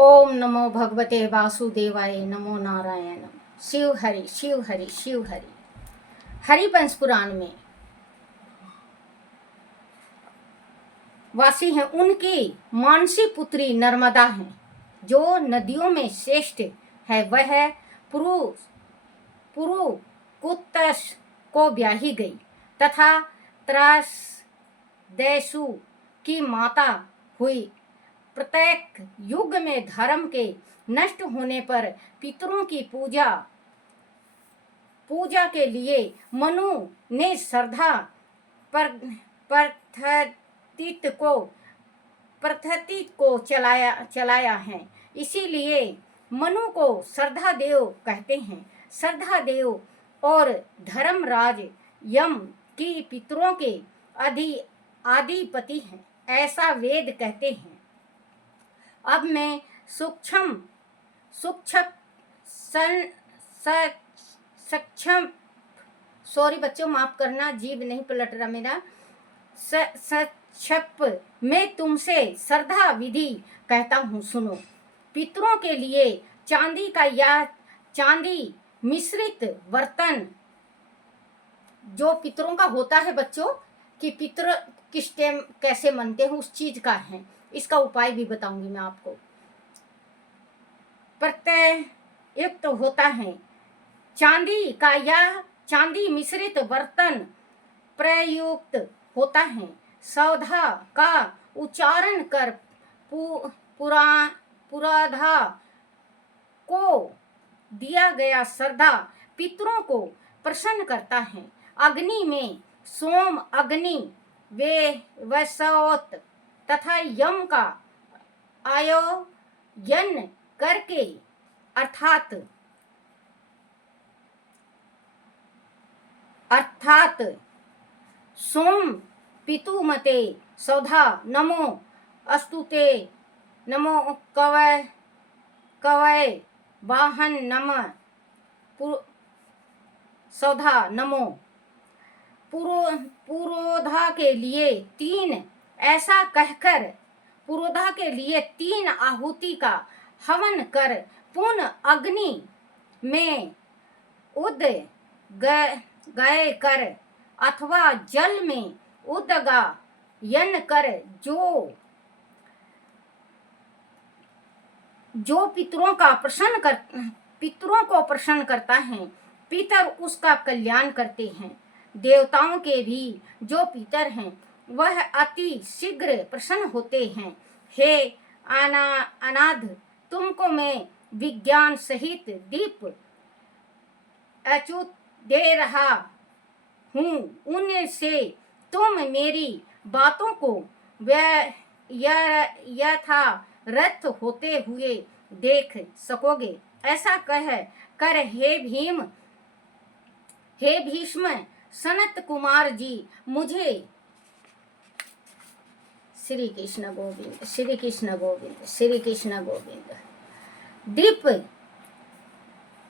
ओम नमो भगवते वासुदेवाय नमो नारायण। शिव हरि शिव हरि शिव हरि। हरिवंश पुराण में वासी हैं, उनकी मानसी पुत्री नर्मदा है, जो नदियों में श्रेष्ठ है। वह पुरु कुत्तस को ब्याही गई तथा त्रास देशु की माता हुई। प्रत्येक युग में धर्म के नष्ट होने पर पितरों की पूजा के लिए मनु ने श्रद्धा पद्धति को चलाया है। इसीलिए मनु को श्रद्धा देव कहते हैं। श्रद्धा देव और धर्मराज यम की पितरों के आदिपति हैं, ऐसा वेद कहते हैं। अब मैं सक्षम सॉरी बच्चों, माफ करना, जीभ नहीं पलट रहा मेरा। संक्षेप में तुमसे श्रद्धा विधि कहता हूँ, सुनो। पितरों के लिए चांदी का या चांदी मिश्रित बर्तन जो पितरों का होता है बच्चों, कि पितर किस टाइम कैसे मनते हैं उस चीज का है। इसका उपाय भी बताऊंगी मैं आपको। प्रत्ययुक्त होता है चांदी का या चांदी मिश्रित बर्तन प्रयुक्त होता है। सौधा का उच्चारण कर पुराधा को दिया गया श्रद्धा पितरों को प्रसन्न करता है। अग्नि में सोम अग्नि वसोत तथा यम का आयोजन करके अर्थात सोम पितुमते सौधा नमो अस्तुते नमो कवय वाहन नम सौधा नमो पुरोधा के लिए तीन आहुति का हवन कर पुन अग्नि में गए कर अथवा जल में उदगायन कर जो पितरों को प्रसन्न करता है, पितर उसका कल्याण करते हैं। देवताओं के भी जो पितर हैं वह अति शीघ्र प्रसन्न होते हैं। हे अनाथ, तुमको मैं विज्ञान सहित दीप अच्युत दे रहा हूँ, उनसे तुम मेरी बातों को यथार्थ होते हुए देख सकोगे। ऐसा कर हे भीष्म सनत कुमार जी, मुझे श्री कृष्ण गोविंद श्री कृष्ण गोविंद श्री कृष्ण गोविंद दीप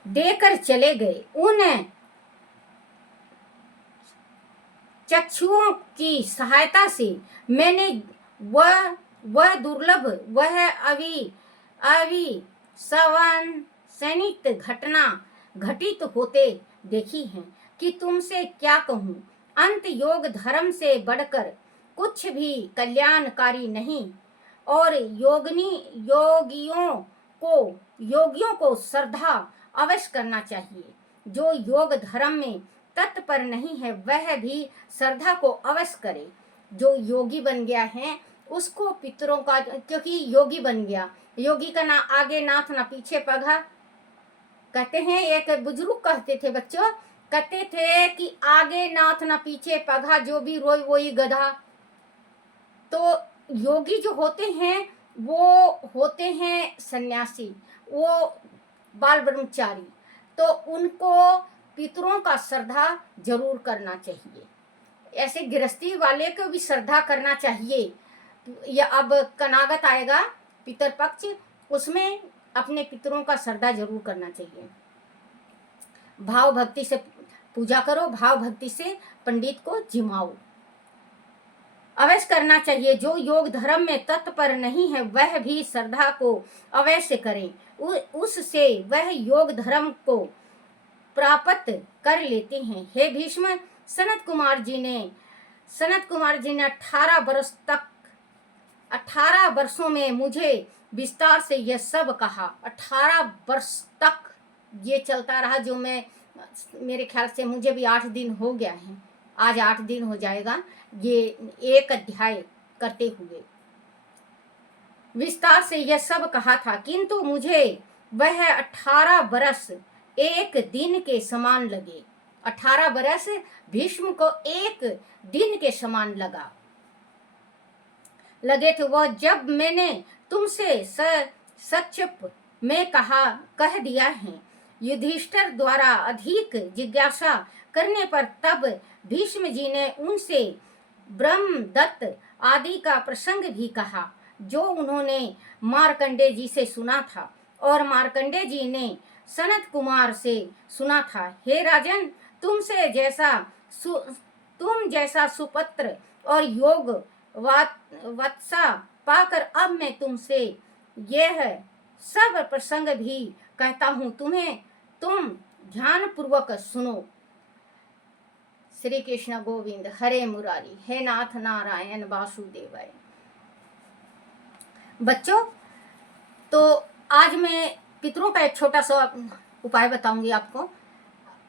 देकर चले गए। उन चक्षुओं की सहायता से मैंने वह दुर्लभ वह अविस्मरणीय घटना घटित होते देखी है कि तुमसे क्या कहूँ। अंत योग धर्म से बढ़कर कुछ भी कल्याणकारी नहीं, और योगियों को श्रद्धा अवश्य करना चाहिए। जो योग धर्म में तत्पर नहीं है वह भी श्रद्धा को अवश्य करे। जो योगी बन गया है उसको पितरों का, क्योंकि योगी बन गया, योगी का ना आगे नाथ ना पीछे पगा। कहते हैं, एक बुजुर्ग कहते थे बच्चों, कहते थे कि आगे नाथ ना पीछे पगा, जो भी रोई वही गधा। तो योगी जो होते हैं वो होते हैं सन्यासी, वो बाल ब्रह्मचारी, तो उनको पितरों का श्रद्धा जरूर करना चाहिए। ऐसे गृहस्थी वाले को भी श्रद्धा करना चाहिए। या अब कनागत आएगा पितर पक्ष, उसमें अपने पितरों का श्रद्धा जरूर करना चाहिए। भाव भक्ति से पूजा करो, भाव भक्ति से पंडित को जिमाओ। अवश्य करना चाहिए। जो योग धर्म में तत्पर नहीं है वह भी श्रद्धा को अवश्य करें, उससे वह योग धर्म को प्राप्त कर लेते हैं। हे भीष्म, सनत कुमार जी ने 18 वर्षों में मुझे विस्तार से यह सब कहा। 18 वर्ष तक ये चलता रहा, जो मेरे ख्याल से मुझे भी 8 दिन हो गया है, आज 8 दिन हो जाएगा ये एक अध्याय करते हुए। विस्तार से यह सब कहा था, किंतु मुझे वह 18 वर्ष एक दिन के समान लगे। 18 वर्ष भीष्म को एक दिन के समान लगे थे। वह जब मैंने तुमसे सचुप में कह दिया है, युधिष्ठिर द्वारा अधिक जिज्ञासा करने पर तब भीष्म जी ने उनसे ब्रह्मदत्त आदि का प्रसंग भी कहा, जो उन्होंने मार्कंडे जी से सुना था और मार्कंडे जी ने सनत कुमार से सुना था। हे राजन, तुम जैसा सुपुत्र और योग वत्सा पाकर अब मैं तुमसे यह सब प्रसंग भी कहता हूँ, तुम ध्यान पूर्वक सुनो। श्री कृष्ण गोविंद हरे मुरारी, हे नाथ नारायण वासुदेवाय। बच्चों, तो आज मैं पितरों का एक छोटा सा उपाय बताऊंगी आपको।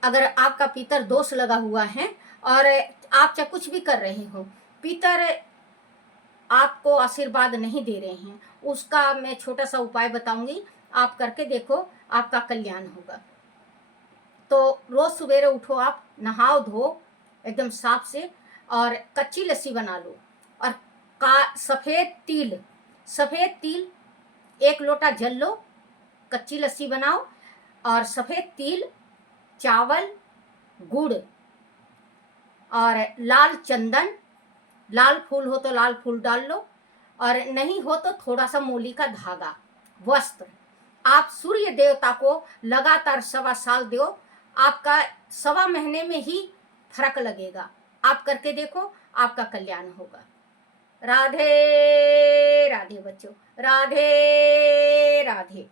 अगर आपका पितर दोष लगा हुआ है और आप चाहे कुछ भी कर रहे हो, पितर आपको आशीर्वाद नहीं दे रहे हैं, उसका मैं छोटा सा उपाय बताऊंगी, आप करके देखो, आपका कल्याण होगा। तो रोज सवेरे उठो, आप नहाओ धो एकदम साफ से और कच्ची लस्सी बना लो और सफ़ेद तिल 1 लोटा जल लो, कच्ची लस्सी बनाओ और सफ़ेद तिल, चावल, गुड़ और लाल चंदन, लाल फूल हो तो लाल फूल डाल लो और नहीं हो तो थोड़ा सा मोली का धागा, वस्त्र। आप सूर्य देवता को लगातार 1.25 साल दो, आपका 1.25 महीने में ही फर्क लगेगा। आप करके देखो, आपका कल्याण होगा। राधे राधे बच्चों, राधे राधे।